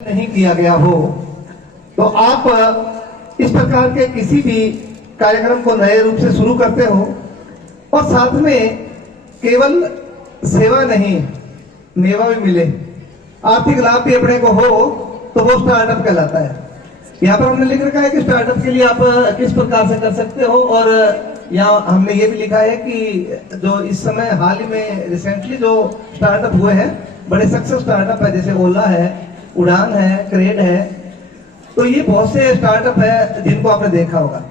नहीं किया गया हो तो आप इस प्रकार के किसी भी कार्यक्रम को नए रूप से शुरू करते हो और साथ में केवल सेवा नहीं मेवा भी मिले, आर्थिक लाभ भी अपने को हो तो वो स्टार्टअप कहलाता है। यहाँ पर हमने लिख रखा है कि स्टार्टअप के लिए आप किस प्रकार से कर सकते हो, और यहाँ हमने ये भी लिखा है कि जो इस समय हाल ही में रिसेंटली जो स्टार्टअप हुए हैं बड़े सक्सेस स्टार्टअप है, जैसे ओला है, उड़ान है, क्रेड है, तो ये बहुत से स्टार्टअप है जिनको आपने देखा होगा।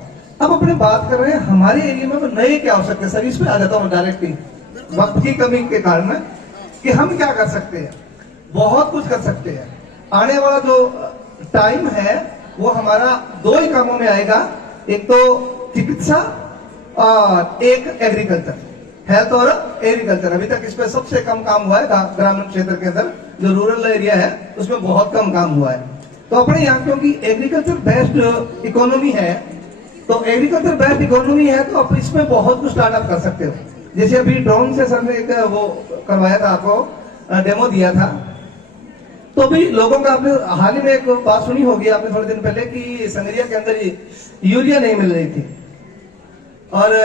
अब अपने बात कर रहे हैं हमारे एरिया में नए क्या हो सकते हैं। सर्विस पे आ जाता हूँ डायरेक्टली, वक्त की कमी के कारण कि हम क्या कर सकते हैं। बहुत कुछ कर सकते हैं। आने वाला जो टाइम है वो हमारा दो ही कामों में आएगा, एक तो चिकित्सा और एक एग्रीकल्चर, हेल्थ और एग्रीकल्चर। अभी तक इस पे सबसे कम काम हुआ है ग्रामीण क्षेत्र के अंदर, जो रूरल एरिया है उसमें बहुत कम काम हुआ है। तो अपने यहाँ क्योंकि एग्रीकल्चर बेस्ड इकोनॉमी है, तो एग्रीकल्चर बेस्ड इकोनॉमी है तो आप इसमें बहुत कुछ स्टार्टअप कर सकते हो। जैसे अभी ड्रोन से सर ने एक वो करवाया था, आपको डेमो दिया था, तो भी लोगों का आपने हाल ही में एक बात सुनी होगी आपने थोड़े दिन पहले कि संगरिया के अंदर यूरिया नहीं मिल रही थी। और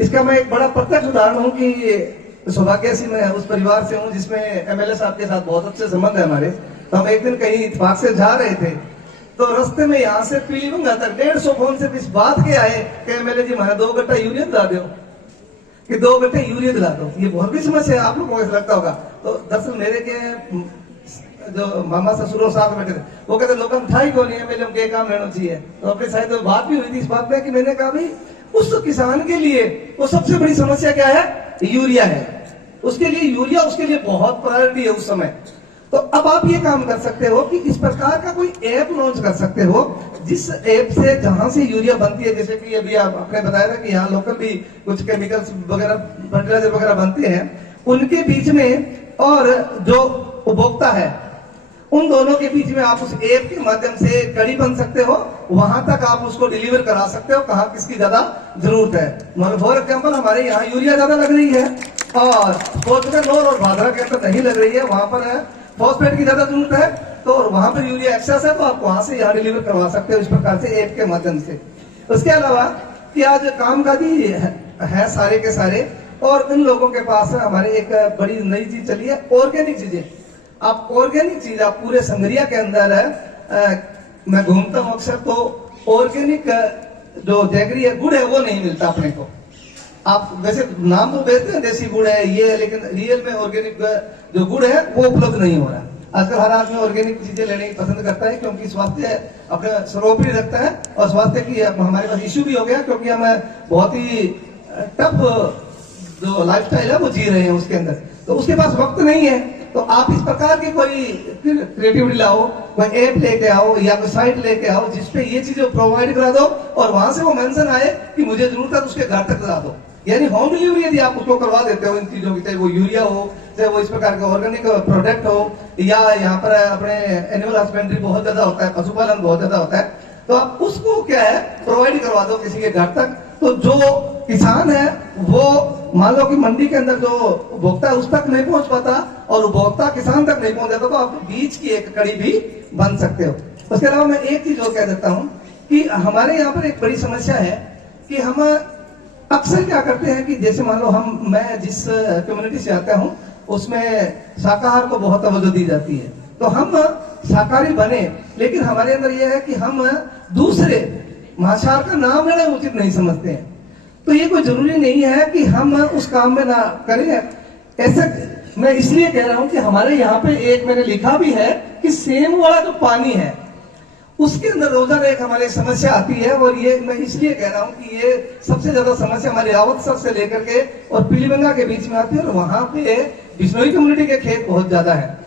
इसका मैं एक बड़ा प्रत्यक्ष उदाहरण हूँ कि सौभाग्यसी मैं उस परिवार से हूँ जिसमें एमएलए साहब के साथ बहुत अच्छे संबंध है हमारे। तो हम एक दिन कहीं इत्तेफाक से जा रहे थे, तो रास्ते में यहाँ से पीलीभंगा तक 150 फोन से इस बात के आए कि एमएलए जी मैंने 2 गट्टा यूरिया दिला दो, कि 2 गट्टे यूरिया दिला दो। ये बहुत बड़ी समस्या है, आप लोगों को ऐसा लगता होगा। तो दरअसल मेरे के जो मामा ससुरों साथ बैठे थे, वो कहते लोग हम ठाई को नहीं है, मेरे हमके काम लेना चाहिए। तो अपने शायद बात भी हुई थी इस बात में कि मैंने कहा भाई उस किसान के लिए वो सबसे बड़ी समस्या क्या है, यूरिया है। उसके लिए यूरिया उसके लिए बहुत प्रायोरिटी है उस समय। तो अब आप ये काम कर सकते हो कि इस प्रकार का कोई ऐप लॉन्च कर सकते हो जिस ऐप से जहां से यूरिया बनती है, जैसे कि अभी आपने बताया था कि यहाँ लोकल भी कुछ केमिकल्स वगैरह फर्टिलाइजर वगैरह बनते हैं, उनके बीच में और जो उपभोक्ता है उन दोनों के बीच में आप उस ऐप के माध्यम से कड़ी बन सकते हो। वहां तक आप उसको डिलीवर करा सकते हो कहाँ किसकी ज्यादा जरूरत है। मतलब फॉर एग्जाम्पल हमारे यहाँ यूरिया ज्यादा लग रही है और नौर और भादरा के अंदर नहीं लग रही है, वहां पर फॉस्फेट की ज्यादा जरूरत है, तो वहां पर यूरिया एक्सेस है, तो आप वहां से यहाँ डिलीवर करवा सकते हो इस प्रकार से ऐप के माध्यम से। उसके अलावा कि आज कामकाजी है सारे के सारे, और इन लोगों के पास हमारे एक बड़ी नई चीज चली है, ऑर्गेनिक चीजें। आप ऑर्गेनिक चीज आप पूरे संगरिया के अंदर मैं घूमता हूँ अक्सर, तो ऑर्गेनिक जो जैगरी है, गुड़ है, वो नहीं मिलता अपने को। आप वैसे नाम तो बेचते हैं देसी गुड़ है ये है, लेकिन रियल में ऑर्गेनिक जो गुड़ है वो उपलब्ध नहीं हो रहा। आजकल हर आदमी ऑर्गेनिक चीजें लेने की पसंद करता है क्योंकि स्वास्थ्य अपने सर्वोपरि रखता है, और स्वास्थ्य की हमारे पास इश्यू भी हो गया क्योंकि हम बहुत ही टफ जो लाइफस्टाइल है वो जी रहे हैं उसके अंदर, तो उसके पास वक्त नहीं है। तो आप इस प्रकार की कोई क्रिएटिविटी लाओ, कोई ऐप लेके आओ या कोई साइट लेके आओ जिसपे ये चीजें प्रोवाइड करा दो और वहां से वो मेंशन आए कि मुझे जरूरत है, उसके घर तक ला दो। यानी होम डिलीवरी यदि आप उसको करवा देते हो इन चीजों की, चाहे वो यूरिया हो, चाहे वो इस प्रकार का ऑर्गेनिक प्रोडक्ट हो, या यहाँ पर अपने एनिमल हस्बेंड्री बहुत ज्यादा होता है, पशुपालन बहुत ज्यादा होता है, तो आप उसको क्या है प्रोवाइड करवा दो किसी के घर तक। तो जो किसान है वो मान लो कि मंडी के अंदर जो उपभोक्ता है उस तक नहीं पहुंच पाता और उपभोक्ता किसान तक नहीं पहुंच जाता, तो आप बीच की एक कड़ी भी बन सकते हो। उसके अलावा मैं एक चीज और कह देता हूं कि हमारे यहाँ पर एक बड़ी समस्या है कि हम अक्सर क्या करते हैं कि जैसे मान लो मैं जिस कम्युनिटी से आता हूँ उसमें शाकाहार को बहुत तवज्जो दी जाती है, तो हम शाकाहारी बने, लेकिन हमारे अंदर यह है कि हम दूसरे मांसाहार का नाम लेना उचित नहीं समझते हैं। तो ये कोई जरूरी नहीं है कि हम उस काम में ना करें। ऐसा मैं इसलिए कह रहा हूं कि हमारे यहाँ पे एक मैंने लिखा भी है कि सेम वाला जो पानी है उसके अंदर रोजाना एक हमारी समस्या आती है, और ये मैं इसलिए कह रहा हूं कि ये सबसे ज्यादा समस्या हमारे रावतसर से लेकर के और पीलीभंगा के बीच में आती है, और वहां पे बिश्नोई कम्युनिटी के खेत बहुत ज्यादा है।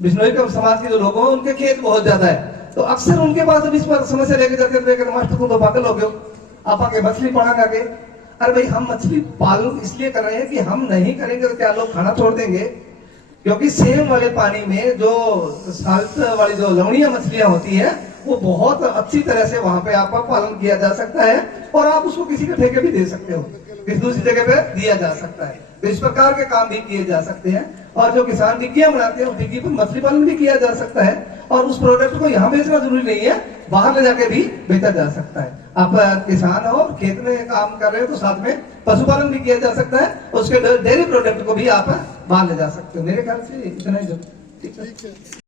बिश्नोई समाज के जो लोग हैं उनके खेत बहुत ज्यादा है, तो अक्सर उनके पास जब इस पर समस्या लेके जाते थे, मास्टर तुम तो पागल हो गए, आप आके मछली पालन आगे। अरे भाई हम मछली पालन इसलिए कर रहे हैं कि हम नहीं करेंगे तो क्या लोग खाना छोड़ देंगे? क्योंकि सेम वाले पानी में जो साल्ट वाली जो लवणीय मछलियां होती है वो बहुत अच्छी तरह से वहां पे आपका पालन किया जा सकता है, और आप उसको किसी के ठेके भी दे सकते हो, किसी दूसरी जगह पे दिया जा सकता है। तो इस प्रकार के काम भी किए जा सकते हैं। और जो किसान डिग्गियां बनाते हैं उस डिग्गी पर मछली पालन भी किया जा सकता है, और उस प्रोडक्ट को यहाँ बेचना जरूरी नहीं है, बाहर ले जाके भी बेचा जा सकता है। आप किसान हो, खेत में काम कर रहे हो, तो साथ में पशुपालन भी किया जा सकता है, उसके डेयरी प्रोडक्ट को भी आप बाहर ले जा सकते हो। मेरे ख्याल से इतना ही। ठीक है।